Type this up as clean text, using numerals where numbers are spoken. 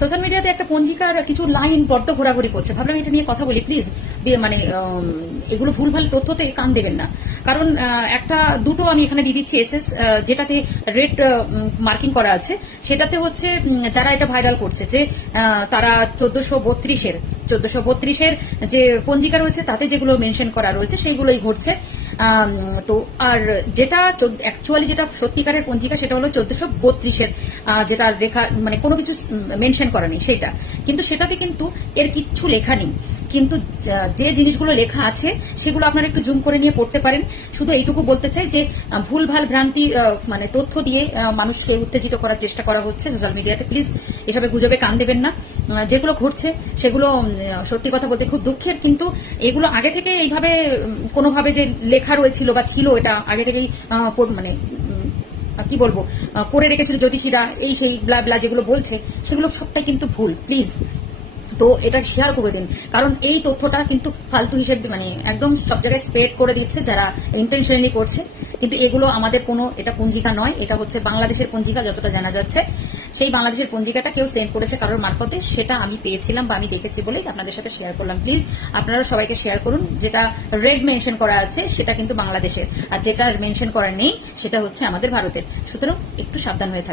Social মিডিয়াতে একটা পঞ্জিকার কিছু লাইন বড্ড ঘোরাঘুরি করছে, ভাবলাম এটা নিয়ে কথা বলি প্লিজ। মানে এগুলো ভুলভাল তথ্যতে কান দেবেন না, কারণ একটা দুটো আমি এখানে দিয়ে দিচ্ছি এসএস, যেটাতে রেড মার্কিং করা আছে, সেটাতে হচ্ছে যারা এটা ভাইরাল করছে যে তারা 1432-এর যে পঞ্জিকা রয়েছে তাতে যেগুলো মেনশন করা রয়েছে সেইগুলোই ঘটছে। তো আর যেটা অ্যাকচুয়ালি যেটা সত্যিকারের পঞ্জিকা সেটা হলো 1432-এর, যেটা রেখা মানে কোনো কিছু মেনশন করা নেই সেটা, কিন্তু সেটাতে কিন্তু এর কিচ্ছু লেখা নেই। কিন্তু যে জিনিসগুলো লেখা আছে সেগুলো আপনারা একটু জুম করে নিয়ে পড়তে পারেন। শুধু এইটুকু বলতে চাই যে ভুলভাল ভ্রান্তি মানে তথ্য দিয়ে মানুষকে উত্তেজিত করার চেষ্টা করা হচ্ছে সোশ্যাল মিডিয়াতে। প্লিজ এসবে গুজবে কান দেবেন না। যেগুলো ঘটছে সেগুলো সত্যি কথা বলতে খুব দুঃখের, কিন্তু এগুলো আগে থেকে এইভাবে কোনোভাবে যে লেখা রয়েছিল বা ছিল, এটা আগে থেকেই মানে কি বলবো করে রেখেছিল জ্যোতিষীরা, এই সেই ব্লা ব্লা যেগুলো বলছে সেগুলো সবটাই কিন্তু ভুল। প্লিজ তো এটা শেয়ার করে দিন, কারণ এই তথ্যটা কিন্তু ফালতু হিসেবে মানে একদম সব জায়গায় স্প্রেড করে দিচ্ছে যারা ইন্টেনশনালি করছে। কিন্তু এগুলো আমাদের কোনো এটা পঞ্জিকা নয়, এটা হচ্ছে বাংলাদেশের পঞ্জিকা যতটা জানা যাচ্ছে। সেই বাংলাদেশের পঞ্জিকাটা কেউ সেন্ড করেছে কারোর মারফতে, সেটা আমি পেয়েছিলাম বা আমি দেখেছি বলেই আপনাদের সাথে শেয়ার করলাম। প্লিজ আপনারা সবাইকে শেয়ার করুন। যেটা রেড মেনশন করা আছে সেটা কিন্তু বাংলাদেশের, আর যেটা মেনশন করা নেই সেটা হচ্ছে আমাদের ভারতের। সুতরাং একটু সাবধান হয়ে থাকুন।